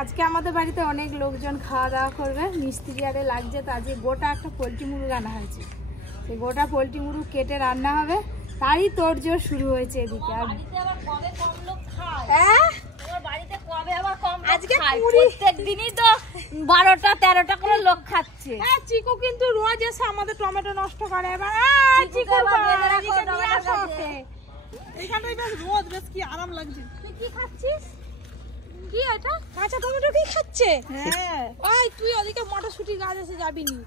আজকে আমাদের বাড়িতে অনেক লোকজন খাওয়া দাওয়া করবে, মিস্ত্রি আরে লাগছে। তো আজকে গোটা একটা পোলট্রি মুরগ আনা হয়েছে, সেই গোটা পোলট্রি মুরগ কেটে রান্না হবে, তারই তোড়জোড় শুরু হয়েছে এদিকে। আর আজকে প্রত্যেকদিনই তো 12টা 13টা করে লোক খাচ্ছে। চিকু কিন্তু রোজ এসে আমাদের টমেটো নষ্ট করে। এবার চিকু এইখানটাই বেশ রোদ, বেশ কি আরাম লাগছে। তুই কি খাচ্ছিস? কি এটা? কাঁচা টমেটো কি খাচ্ছে? হ্যাঁ। ওই তুই ওদিকে মটরশুঁটি গাছ এসে যাবি নি?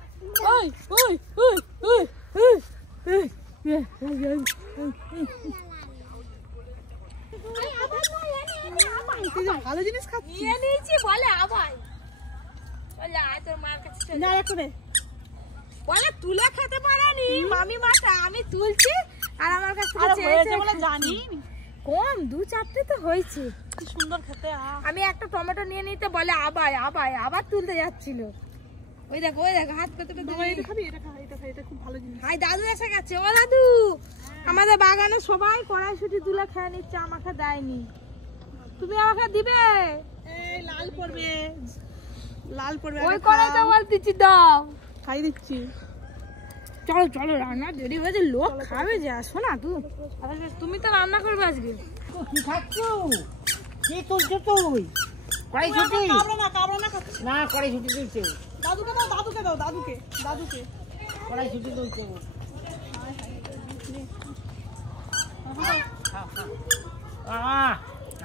ওই ওই ওই ওই ভালো জিনিস খাচ্ছি, নিয়ে নিয়েছি বলে আবার বলে আয় তোর মার কাছে না করে বলে তুলে খেতে পারেনি মামি মাটা, আমি তুলছি আর আমার কাছে চেয়েছে বলে জানি কম 2-4টে তো হয়েছে। কি সুন্দর খেতে। আমি একটা টমেটো নিয়ে নিতে বলে আবার তুলতে যাচ্ছিল। ওই দেখো হাত কতটা খাবি। এটা খা, এটা খুব ভালো জিনিস। হাই দাদু এসে গেছে। ও দাদু, আমাদের বাগানে সবাই কড়াইশুঁটি তুলে খেয়ে নিচ্ছে, আমাকে দেয়নি। তুমি আমাকে দিবে? এই লাল পড়বে ওই কড়াইটা বলতেছি দাও, খাই দিচ্ছি। চলো রান্না দেরি হয়েছে, লোক খাবে যে। আসো না তুমি তো রান্না করবে আজকে। কি খাচ্ছ? কি তুলছো তুই? কড়াইশুঁটি? না কড়াইশুঁটি তুলছে। দাদুকে দাও কড়াইশুঁটি তুলছে।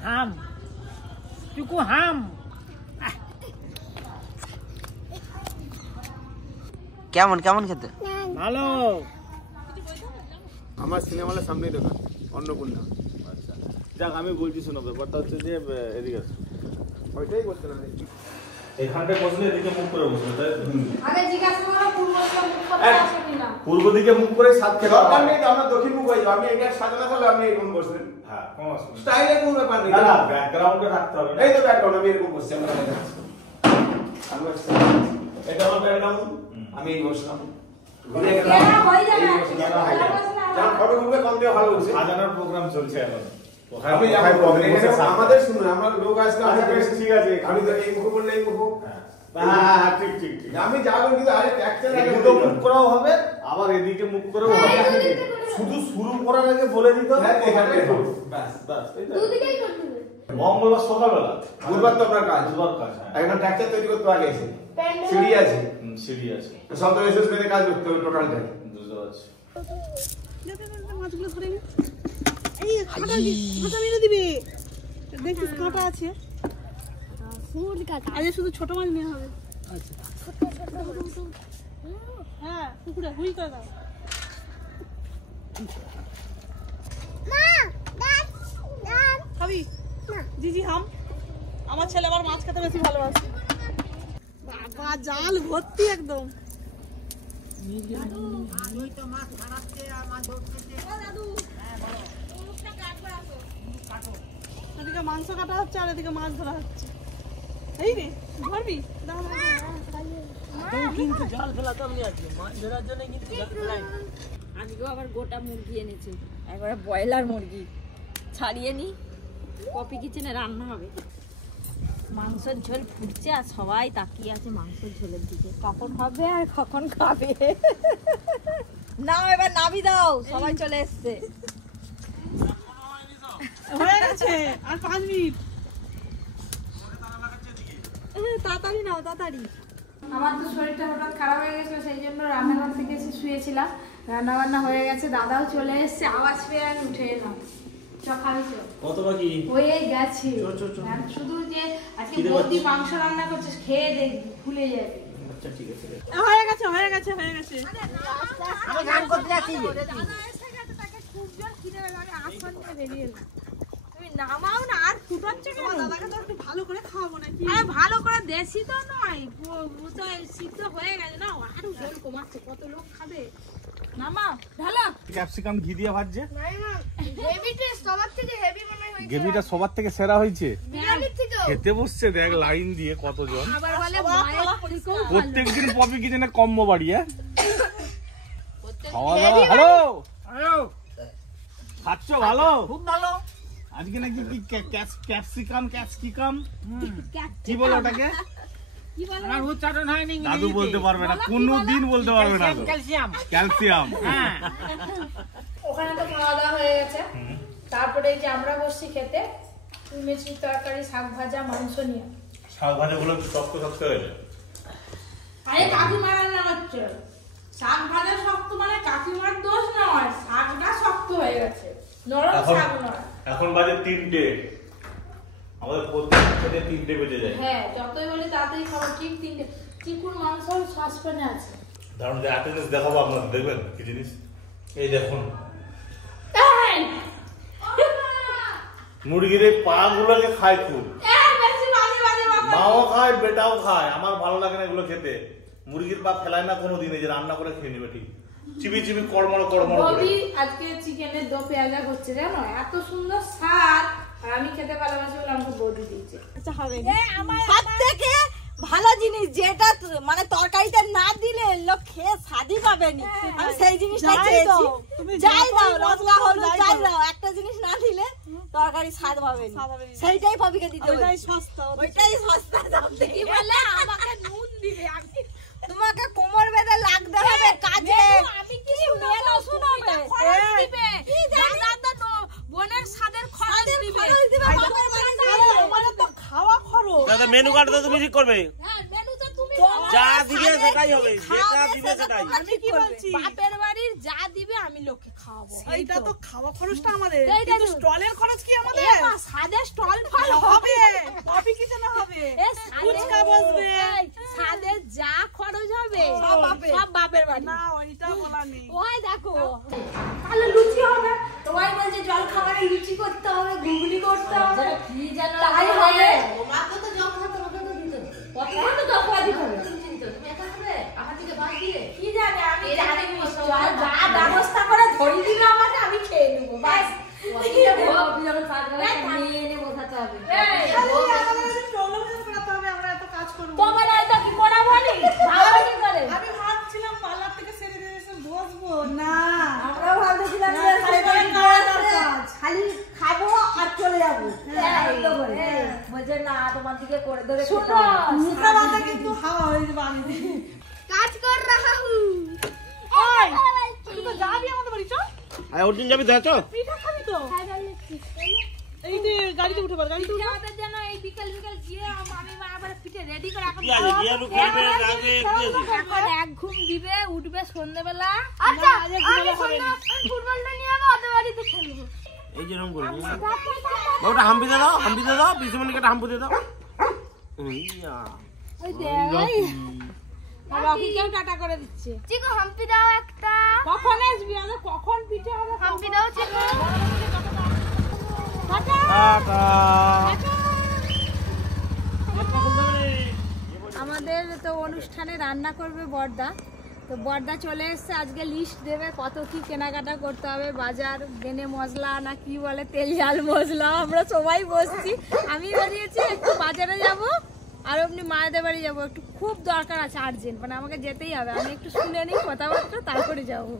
হাম চুকু হাম। কেমন খেতে? ভালো। আমার সিনেমার সামনেই দোকান অন্নপূর্ণা। আচ্ছা যাক, আমি বলছি শোনো, ব্যাপারটা হচ্ছে যে এদিকে আসো, ওইটাই করতে না এখানটা বসলে এদিকে মুখ করে বসবে, তাই আগে জিজ্ঞাসা করো পূর্ব দিকে মুখ করে সাত খেতে হবে। দরকার নেই তো আমরা দক্ষিণ মুখ হয়ে যাব। আমি এটা সাজানো থাকলে আপনি এরকম বসবেন। হ্যাঁ কোন অসুবিধা নেই, স্টাইলে কোনো ব্যাপার নেই। না ব্যাকগ্রাউন্ডে থাকতে হবে। এই তো ব্যাকগ্রাউন্ড, আমি এরকম বসছি। এটা আমার ব্যাকগ্রাউন্ড, আমি এই বসলাম। ঘুরে গেলাম হয়ে যাবে। যার ফটো গুলো কম দিয়ে ভালো হচ্ছে। সাজানোর প্রোগ্রাম চলছে এখন। আমি যাই প্রোগ্রাম আমাদের শুনুন, আমরা লোক আসলে ঠিক আছে। আমি তো এই মুখ বললে এই মুখ। হ্যাঁ ঠিক আমি যাবো, কিন্তু আরে ট্যাক্সের আগে মুখ করাও হবে, আবার এদিকে মুখ করেও হবে। শুধু শুরু করার আগে বলে দিতে হবে এখানে বাস দুদিকেই করতে হবে। মঙ্গলবার সকালবেলা, বুধবার তো আপনার কাজ। বুধবার কাজ। এখন ট্যাক্সের তৈরি করতে আগে এসে সিঁড়ি আছে। সব তো এসএস মেরে কাজ করতে হবে টোটালটাই। বুঝতে পারছি। মাছগুলো ধরে নি। এই কাঁটা মেরে দিবে, দেখিস কাঁটা আছে। আরে শুধু ছোট মাছ নেওয়া হবে। আচ্ছা হ্যাঁ, পুকুরে হুই করে দাও। খাবি? জিজি হাম। আমার ছেলে আবার মাছ খেতে বেশি ভালোবাসে। বাবা জাল ভর্তি একদম। এদিকে মাংস কাটা হচ্ছে আর এদিকে মাছ ধরা হচ্ছে। এই রে ধরবি? কিন্তু জাল ফেলাতে আমি আজকে মাছ ধরার জন্য কিন্তু জাল ফেলাই। আজকেও আবার গোটা মুরগি এনেছে, একবারে ব্রয়লার মুরগি ছাড়িয়ে নি। কপি কিচেনে রান্না হবে। মাংসের ঝোল ফুটছে আর সবাই তাকিয়ে আছে মাংসের ঝোলের দিকে, কখন হবে আর কখন খাবে। না এবার নাবি দাও, সবাই চলে এসছে। হয়ে গেছে আর 5 মিনিট। তাড়াতাড়ি নাও তাড়াতাড়ি। আমার তো শরীরটা হঠাৎ খারাপ হয়ে গেছিল, সেই জন্য রান্নাঘর থেকে এসে শুয়েছিলাম। রান্না বান্না হয়ে গেছে, দাদাও চলে এসছে, আওয়াজ পেয়ে আমি উঠে এলাম। কত বাকি? হয়ে গেছে। শুধু যে আজকে বৌদি মাংস রান্না করছিস, খেয়ে দেখবি ভুলে যাবে। আচ্ছা ঠিক আছে। হয়ে গেছে। আমি গান করতে যাচ্ছি। তাকে খুব জোর খিদে পেয়ে আমি আসন নিয়ে বেরিয়ে এলাম। তুমি নামাও না, আর ফুটাচ্ছে কেন? দাদাকে তো একটু ভালো করে খাওয়াবো নাকি? আরে ভালো করে, দেশি তো নয়, সিদ্ধ হয়ে গেছে না, আরো ঝোল কমাচ্ছে। কত লোক খাবে? নামাও ঢালো। ক্যাপসিকাম ঘি দিয়ে ভাজছে। গ্রেভিটা সবার থেকে সেরা হয়েছে। খেতে বসছে দেখ লাইন দিয়ে কতজন। প্রত্যেকদিন পপি কিচেনে কম্বো বাড়ি। খাওয়া দাওয়া ভালো খাচ্ছ? ভালো, খুব ভালো। আজকে নাকি কি ক্যাপসিকাম কি বলে ওটাকে? আমার উচ্চারণ হয়নি দাদু বলতে পারবে না, কোনোদিন বলতে পারবে না। ক্যালসিয়াম। ওখানে তো খাওয়া দাওয়া হয়ে গেছে, তারপরে এই যে আমরা বসছি খেতে মেথির তরকারি, শাক ভাজা, মাংস নিয়ে। শাক ভাজা গুলো শক্ত শক্ত হয়ে যায়। আরে কাকিমার রান্না হচ্ছে, শাক ভাজা শক্ত মানে কাকিমার দোষ নয়, শাকটা শক্ত হয়ে গেছে, নরম শাক নয়। এখন বাজে 3টে, আমাদের প্রত্যেক 3টে বেজে যায়। হ্যাঁ, যতই বলি তাড়াতাড়ি খাবো, ঠিক 3টে। চিকুন মাংস সসপ্যানে আছে। দারুণ, যে একটা জিনিস দেখাবো আপনাদের, দেখবেন কি জিনিস? এই দেখুন মুরগির এই পা গুলোকে খায় খুব, মাও খায় বেটাও খায়। আমার ভালো লাগে না এগুলো খেতে। মুরগির পা ফেলায় না কোনোদিন, এই যে রান্না করে খেয়ে নেবে ঠিক চিবি চিবি কড়মড় কড়মড় করে। আজকে চিকেনের দো পেঁয়াজা করছে জানো, এত সুন্দর স্বাদ, আর আমি খেতে ভালোবাসি বলে আমাকে বৌদি দিয়েছে। আচ্ছা হবে সব থেকে ভালো জিনিস যেটা মানে তরকারিতে না দিলে লোক খেয়ে স্বাদই পাবেনি, আমি সেই জিনিসটা চেয়েছি। যাই দাও লঙ্কা হলুদ যাই দাও, একটা জিনিস না দিলে তরকারি স্বাদ পাবেনি, সেইটাই পাবিকে দিতে হবে। ওইটাই সস্তা, কি বলে আমাকে নুন দিবে, আমি তোমাকে কোমর বেঁধে লাগতে হবে কাজে। আমি কি মেলো শুনো খরচ দিবে, দাদা তো বোনের স্বাদের খরচ দিবে, আমাদের তো খাওয়া খরচ। দাদা মেনু কার্ড তো তুমি ঠিক করবে। হ্যাঁ, মেনু তো তুমি যা দিবে সেটাই হবে, যেটা দিবে সেটাই। আমি কি বলছি, বাপের বাড়ির যা দিবে আমি লোককে খাওয়াবো। এইটা তো খাওয়া খরচটা আমাদের, এইটা কিন্তু স্টলের খরচ কি আমাদের? এ মা, সাদে স্টল ফল হবে, কফি কিচেন হবে, এ সাদে ফুচকা বসবে, সাদে যা খরচ হবে সব বাপের বাড়ি। না ওইটা বলা নেই। ওই দেখো তাহলে লুচি হবে, তোমাই বলছে জল খাবারে লুচি করতে হবে, ঘুগনি করতে হবে, কি জানো তাই হবে। তোমাকে তো জল খাওয়া তোমাকে তো দিতে হবে, কতক্ষণ তো জল খাওয়া দিতে হবে, তুমি একা খাবে আমার থেকে বাদ দিয়ে কি জানে, আমি জানি জল যা ব্যবস্থা করে ধরি দিবে আমাকে, আমি খেয়ে নেবো বাস। ওইটা ভোগ যখন কাজ করে নিয়ে এনে বসাতে হবে, আমরা এত কাজ করবো। তোমার তো কি করা বলি ভালো কি করে, আমি ভাবছিলাম পার্লার থেকে সেরে দিয়ে এসে বসবো না, আমরা ভাবছিলাম যে খালি খাবো আর চলে যাবো, বলছে না তোমার দিকে করে ধরে শোনো মুখা বাঁধা কিন্তু হাওয়া হয়ে যাবে। আমি কাজ কর রাহা হু। ওই তুই তো যাবি আমাদের বাড়ি, চল। আয় অর্জুন যাবি তো? চল পিঠা খাবি তো? এই যে গাড়িতে উঠে পড়, গাড়িতে উঠে। আমাদের জন্য এই বিকেল বিকেল গিয়ে আমি আবার পিঠে রেডি করে এখন কি আছে গিয়ে লুক করবে আগে কি আছে? এখন এক ঘুম দিবে, উঠবে সন্ধ্যাবেলা। আচ্ছা আমি ফুটবলটা নিয়ে যাবো, ওদের বাড়িতে খেলবো। এই যে রকম করবি ওটা হাম্পি দে দাও, হাম্পি দে দাও, পিছনে একটা হাম্পি দে দাও। ইয়া ওই দেখ রকিকেও টাটা করে দিচ্ছে। চিকু হাম্পি দাও একটা। কখন আসবি? আমরা কখন পিঠে হবে? হাম্পি দাও চিকু। Tata tata. আমাদের তো অনুষ্ঠানে রান্না করবে বড়দা, তো বড়দা চলে এসছে, আজকে লিস্ট দেবে কত কি কেনাকাটা করতে হবে, বাজার বেনে মশলা না কি বলে তেল ঝাল মশলা। আমরা সবাই বসছি, আমি বেরিয়েছি একটু বাজারে যাব আর এমনি মায়েদের বাড়ি যাবো, একটু খুব দরকার আছে আর্জেন্ট, মানে আমাকে যেতেই হবে। আমি একটু শুনে নিই কথাবার্তা, তারপরে যাবো।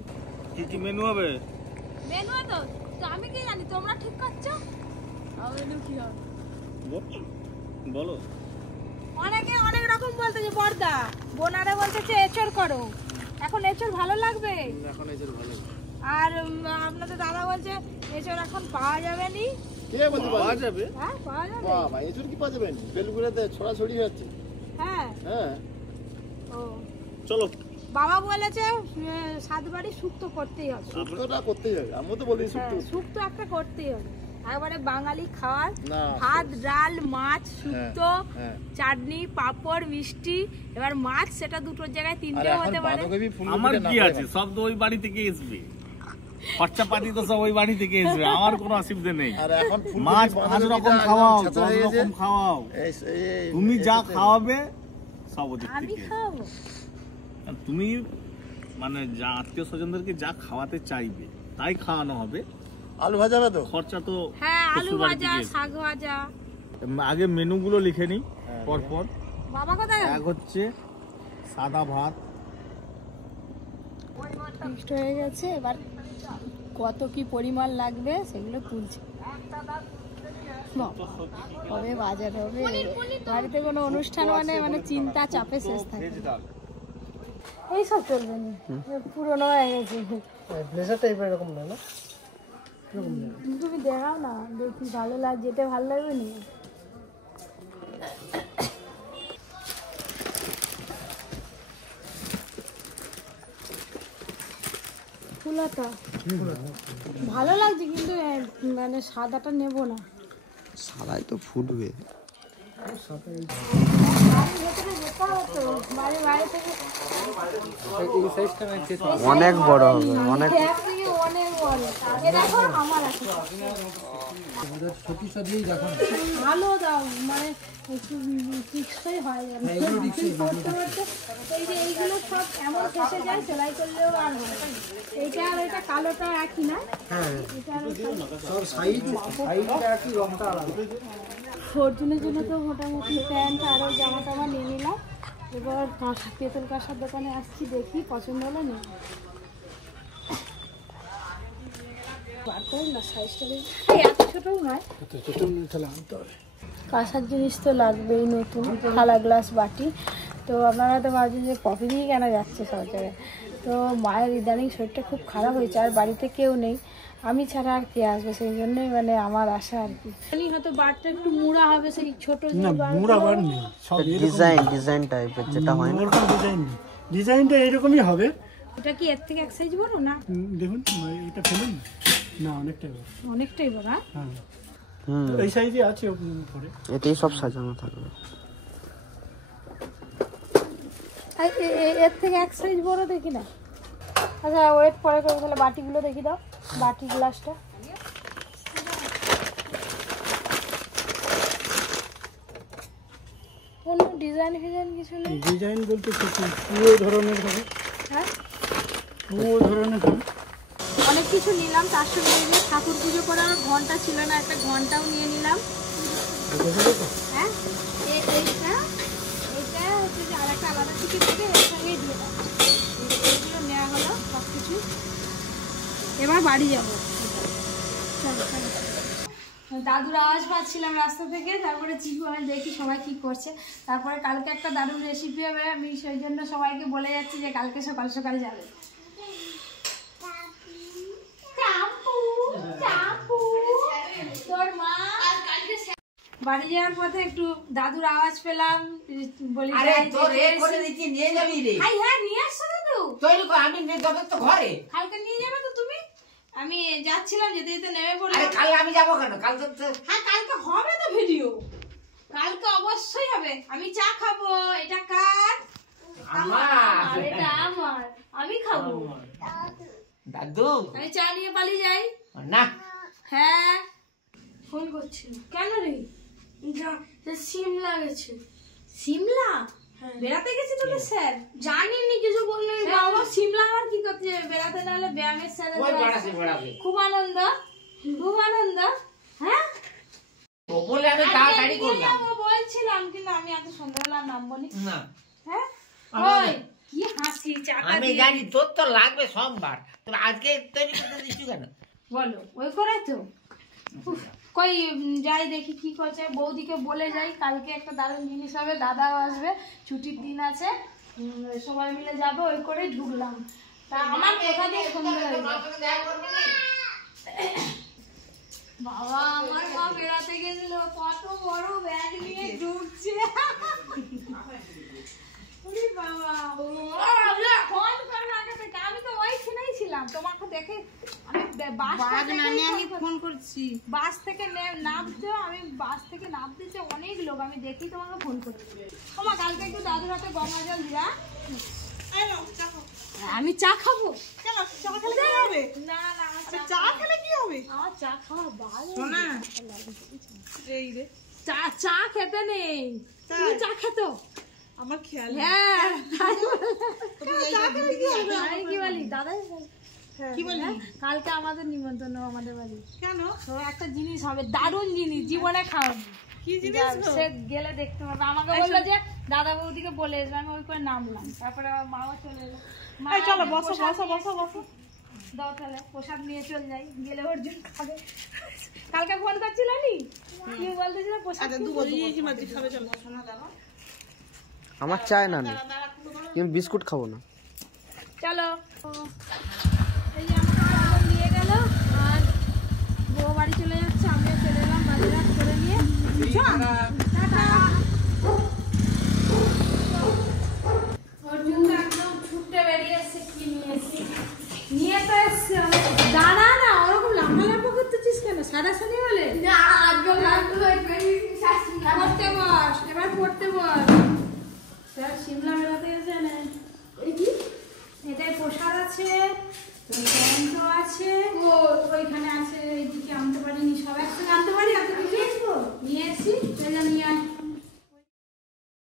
কি কি মেনু হবে? মেনু তো তো আমি কি জানি, তোমরা ঠিক করছো। মেনু কি হবে বলো। অনেকে অনেক রকম বলতেছে, বড়দা বোনারে বলতেছে এচড় করো, এখন এচড় ভালো লাগবে, এখন এসে ভালো। আর আপনাদের দাদা বলছে এচড় এখন পাওয়া যাবে নি। কে বলতে পাওয়া যাবে? হ্যাঁ পাওয়া যাবে। বাবা এসব কি পাওয়া যাবে? বেলগুড়াতে ছড়াছড়ি হচ্ছে। হ্যাঁ হ্যাঁ ও চলো। বাবা বলেছে সাতবারই শুক্তো করতেই হবে। শুক্তটা করতেই হবে, আমিও তো বলি শুক্ত। শুক্তো একটা করতেই হবে, একবারে বাঙালি খাওয়ার, না, ভাত ডাল মাছ শুক্তো, হ্যাঁ। চাটনি পাঁপড় মিষ্টি, এবার মাছ সেটা দুটোর জায়গায় তিনটেও হতে পারে। আমার কি আছে, সব তো ওই বাড়ি থেকে আসবে, খরচা পাতি তো সব ওই বাড়ি থেকে আসবে, আমার কোনো অসুবিধা নেই। আর এখন মাছ 5 রকম খাওয়াও, 10 রকম খাওয়াও, তুমি যা খাওয়াবে সব ওদের আমি থেকে। খাবো, তুমি মানে যা আত্মীয় স্বজনদেরকে যা খাওয়াতে চাইবে তাই খাওয়ানো হবে। আলু ভাজা হবে তো? খরচা তো হ্যাঁ আলু শ্বশুর বাড়ি ভাজা থেকে আসবে। শাক ভাজা। আগে মেনুগুলো লিখে নিই পর পর। বাবা কোথায় এক হচ্ছে সাদা ভাত, ফিক্সড হয়ে গেছে, এবার কত কি পরিমাণ লাগবে সেগুলো তুলছে। কবে বাজার হবে, বাড়িতে কোনো অনুষ্ঠান মানে চিন্তা চাপে শেষ থাকে। এইসব চলবে না, পুরোনো হয়ে গেছে। ব্লেজারটা এরকম না, তুমি দেখাও না, দেখি ভালো লাগে, যেটা ভালো লাগবে নি। ফুলাটা ভালো লাগছে, কিন্তু মানে সাদাটা নেব না। সাদাই তো ফুটবে। অনেক বড় হবে, অনেক অনেক বড়। দেখো আমার আছে, ভালো দাও, মানে একটু টিকসই হয়। এই যে এইগুলো সব এমন ফেসে যায়, সেলাই করলেও আর হয়। এইটা আর এটা কালোটা একই না? ফরচুনের জন্য তো মোটামুটি প্যান্ট আরও জামা টামা নিয়ে নিলাম। এবার তেঁতুল কাঁসার দোকানে আসছি, দেখি পছন্দ হলে নেই। এত ছোটও নয়, কাঁসার জিনিস তো লাগবেই, নতুন থালা গ্লাস বাটি। তো আপনারা তো ভাবছেন যে কফি দিয়ে কেন যাচ্ছে সব জায়গায়। তো মায়ের ইদানিং শরীরটা খুব খারাপ হয়েছে, আর বাড়িতে কেউ নেই, আমি ছাড়া আর কে আসবে, সেই জন্যই মানে আমার আশা আর কি। হয়তো বারটা একটু মুড়া হবে, সেই ছোট ডিজাইন টাইপের যেটা হয় না, ডিজাইনটা এরকমই হবে। এটা কি এর থেকে এক সাইজ বড় না? দেখুন এটা ফেলুন না, অনেকটাই বড়, অনেকটাই বড়। হ্যাঁ এই সাইজে আছে উপরে, এটাই সব সাজানো থাকবে। এর থেকে এক সাইজ বড় দেখি না। আচ্ছা ওয়েট পরে করে, তাহলে বাটিগুলো দেখি দাও, বাটি গ্লাসটা। কোনো ডিজাইন কিছু নেই? ডিজাইন বলতে পুরো ধরনের হবে। হ্যাঁ পুরো ধরনের হবে। অনেক কিছু নিলাম, তার সঙ্গে ঠাকুর পুজো করার ঘন্টা ছিল না, একটা ঘন্টাও নিয়ে নিলাম। হ্যাঁ এইটা হচ্ছে যে আর একটা আলাদা টিকিট থেকে এর সঙ্গেই দিয়ে দাও। এইগুলো নেওয়া হলো সব কিছু। এবার বাড়ি যাবো, চলো চলো। দাদুর আওয়াজ পাচ্ছিলাম রাস্তা থেকে, তারপরে চিকু আমি দেখি সবাই কি করছে। তারপরে কালকে একটা দারুণ রেসিপি হবে, আমি সেই জন্য সবাইকে বলে যাচ্ছি যে কালকে সকাল সকাল যাবে। তোর মা বাড়ি যাওয়ার পথে একটু দাদুর আওয়াজ পেলাম, বলি হ্যাঁ নিয়ে আসছো দাদু, আমি যাবো তো ঘরে, কালকে নিয়ে যাবে তো তুমি? আমি যাচ্ছিলাম, যেতে যেতে নেমে পড়লাম। কাল আমি যাবো কেন? কাল তো হ্যাঁ কালকে হবে তো ভিডিও, কালকে অবশ্যই হবে। আমি চা খাবো। এটা কার? আমার। এটা আমার, আমি খাবো। দাদু আমি চা নিয়ে পালিয়ে যাই না। হ্যাঁ ফোন করছিল কেন রে? সিমলা গেছে। সিমলা বেড়াতে গেছি তোকে স্যার? জানিনি, কিছু বললে বাবা। সিমলা আমার কি করতে যাবে বেড়াতে, নাহলে ব্যায়ামের স্যার। খুব আনন্দ, খুব আনন্দ। হ্যাঁ বলে আমি তাড়াতাড়ি করলাম, বলছিলাম, কিন্তু আমি এত সন্ধ্যাবেলা নামবো না। হ্যাঁ ওই কি হাসি। আমি জানি তোর তো লাগবে সোমবার, তোর আজকে তৈরি করতে দিচ্ছি কেন বলো? ওই করে তো কই যাই দেখি কি করছে, বৌদিকে বলে যাই কালকে একটা দারুণ জিনিস হবে, দাদাও আসবে, ছুটির দিন আছে, সবাই মিলে যাবে। ওই করে ঢুকলাম। তা আমার কোথা দিয়ে সন্ধ্যা বাবা, আমার মা বেড়াতে গেছিল, কত বড় ব্যাগ নিয়ে ঢুকছে। আমি তো ওইখানেই ছিলাম, তোমাকে দেখে আমি ফোন করছি। বাস থেকে নামছো, আমি বাস থেকে নামতেছে অনেক লোক, আমি দেখি তোমাকে ফোন করছি। তোমার কালকে একটু দাদুর হাতে গঙ্গা জল দিয়া। আমি চা খাবো। না না, চা খেলে কি হবে? আমার চা খাওয়া ভালো না। চা খেতে নেই, তুমি চা খেতো আমার খেয়াল। হ্যাঁ কি বলি দাদা, কি বলি কালকে আমাদের নিমন্ত্রণ আমাদের বাড়ি। কেন? একটা জিনিস হবে, দারুণ জিনিস, জীবনে খাওয়াবো। কি জিনিস? সে গেলে দেখতে পাবে। আমাকে বললো যে দাদা বৌদিকে বলে আসবে, আমি ওই করে নামলাম। তারপরে আমার মাও চলে এলো। চলো বসো বসো বসো বসো। দাও তাহলে প্রসাদ নিয়ে চল যাই, গেলে অর্জুন খাবে। কালকে ফোন করছিল নি, কি বলতেছিল প্রসাদ আমার চায় না কিন্তু বিস্কুট খাবো না। চলো এই যে আমাকে নিয়ে গেল আর বউ বাড়ি চলে যাচ্ছে, আমিও চলে এলাম বাজার করে নিয়ে। টাটা। অর্জুন তো একদম ছুটতে বেরিয়ে এসছে, কি নিয়ে এসছে নিয়ে তো এসছে। দাঁড়া না, ওরকম লম্বা লম্বা করতেছিস কেন? সাদা সাদা বলে পড়তে বস, এবার পড়তে বস। স্যার সিমলা বেড়াতে গেছে না।